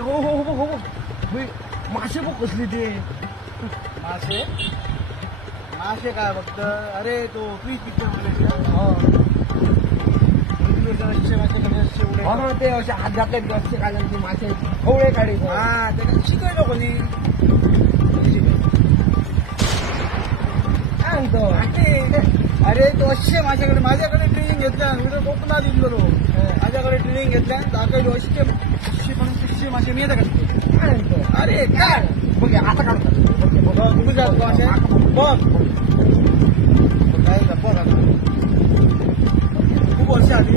हो हो हो हो मी मासे बघ कसली ते मासे मासे काय फक्त अरे तो फ्री पिक्चर मध्ये हो ना ते असे हात घातले गस्ते काढले ते मासे होळे काढे हा त्याला शिकायला कोणी काय म्हणतो अरे तो असे माझ्याकडे ट्रेनिंग घेतल्या मी तर कोकणात गेलो माझ्याकडे ट्रेनिंग घेतल्या दाखवलो असे मासे मी येतं का काय म्हणतो अरे काय बघ आता काढतात तुम्ही जात मासे बघ काय बघ आता खूप वर्ष आली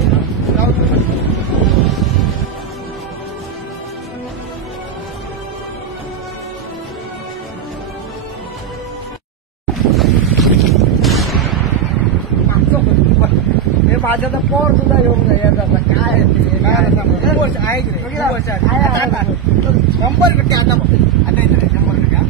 माझ्या तर पोर सुद्धा येऊन नाही काय खूप वर्ष आहे की नाही खूप वर्ष आता 100% आता बघ आता येत नाही 100% काय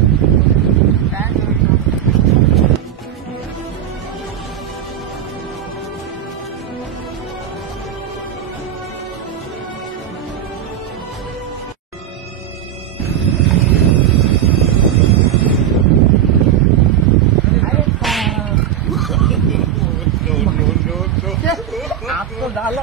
आपको डालो